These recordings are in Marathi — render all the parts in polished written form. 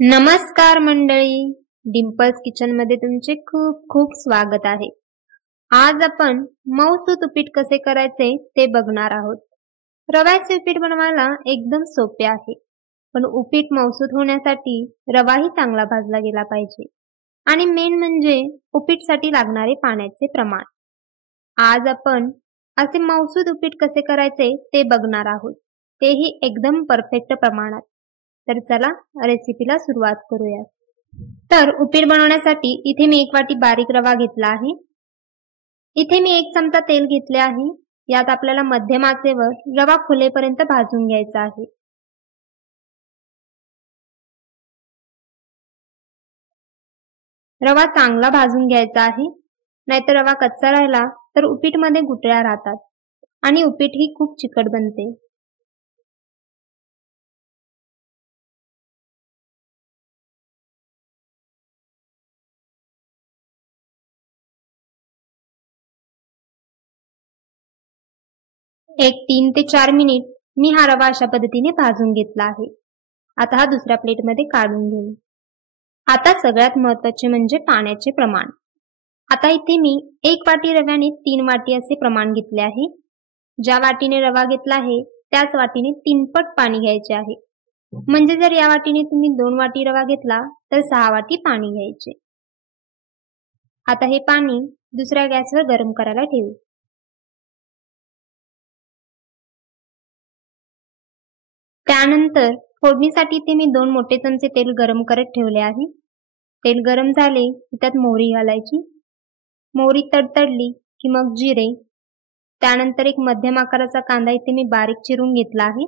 नमस्कार मंडळी, डिंपल्स किचन मध्ये तुमचे खूप खूप स्वागत आहे। आज आपण मऊसूत उपीट कसे करायचे ते बघणार आहोत। रव्याचे उपीट बनवायला एकदम सोपे आहे, पण उपीट मऊसूत होण्यासाठी रवाही चांगला भाजला गेला पाहिजे आणि मेन म्हणजे उपीटसाठी लागणारे पाण्याचे प्रमाण। आज आपण असे मऊसूत उपीट कसे करायचे ते बघणार आहोत, तेही एकदम परफेक्ट प्रमाणात। तर चला रेसिपीला सुरुवात करूया। तर उपीट बनवण्यासाठी इथे मी 1 वाटी बारीक रवा घेतला आहे। इथे मी 1 चमचा तेल घेतले आहे। यात आपल्याला मध्यम आचेवर रवा फुलेपर्यंत भाजून घ्यायचा आहे। रवा चांगला भाजून घ्यायचा आहे, नाहीतर रवा कच्चा राहिला तर उपीट मध्ये गुठळ्या राहतात आणि उपीट ही खूप चिकट बनते। एक 3 ते 4 मिनिट मी हा रवा अशा पद्धतीने भाजून घेतला आहे। आता हा दुसऱ्या प्लेटमध्ये काढून घेऊ। आता सगळ्यात महत्त्वाचे म्हणजे पाण्याचे प्रमाण। आता इथे मी 1 वाटी रव्याने 3 वाटी असे प्रमाण घेतले आहे। ज्या वाटीने रवा घेतला आहे त्याच वाटीने 3 पट पाणी घ्यायचे आहे। म्हणजे जर या वाटीने तुम्ही 2 वाटी रवा घेतला तर 6 वाटी पाणी घ्यायचे। आता हे पाणी दुसऱ्या गॅसवर गरम करायला ठेवू। त्यानंतर फोडणीसाठी इथे मी 2 मोठे चमचे तेल गरम करत ठेवले आहे। तेल गरम झाले की त्यात मोहरी घालायची। मोहरी तडतडली की मग जिरे, त्यानंतर एक मध्यम आकाराचा कांदा इथे मी बारीक चिरून घेतला आहे।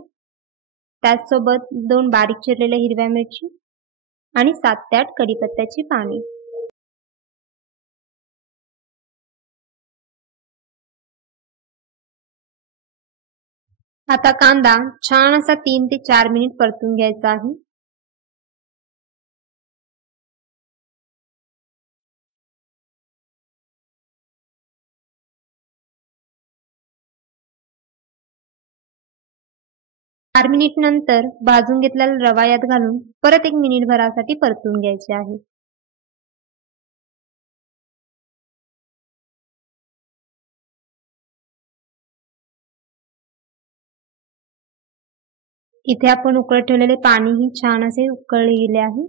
त्याचसोबत 2 बारीक चिरलेल्या हिरव्या मिरची आणि 7 ते 8 कढीपत्त्याची पाने। आता कांदा छान असा 3 ते 4 मिनिट परतून घ्यायचा आहे। चार मिनिट नंतर भाजून घेतलेला रवा यात घालून परत 1 मिनिटभरासाठी परतून घ्यायचे आहे। इथे आपण उकळत ठेवलेले पाणीही छान असे उकळले गेले आहे।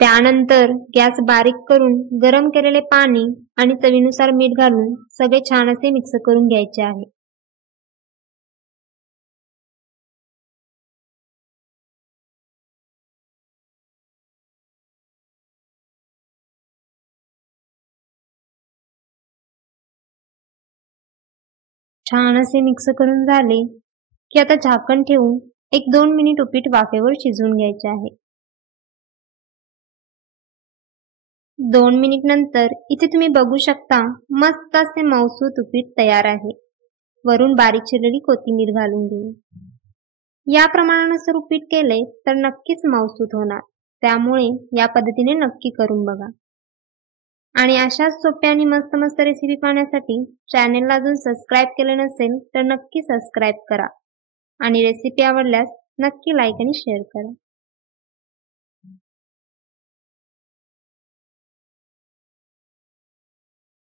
त्यानंतर गॅस बारीक करून गरम केलेले पाणी आणि चवीनुसार मीठ घालून सगळे छान असे मिक्स करून घ्यायचे आहे। छान असे मिक्स करून झाले की आता झाकण ठेवून 1-2 मिनिट उपीट वाफेवर शिजवून घ्यायचे आहे। 2 मिनिट नंतर इथे तुम्ही बघू शकता मस्त असे मऊसूत उपीट तयार आहे। वरून बारीक चिरलेली कोथिंबीर घालून घेऊ। या प्रमाणानुसार उपीट केले तर नक्कीच मऊसूत होणार, त्यामुळे या पद्धतीने नक्की करून बघा। आणि अशाच सोप्या आणि मस्त मस्त रेसिपी पाहण्यासाठी चॅनलला अजून सबस्क्राईब केले नसेल तर नक्की सबस्क्राईब करा आणि रेसिपी आवडल्यास नक्की लाईक आणि शेअर करा।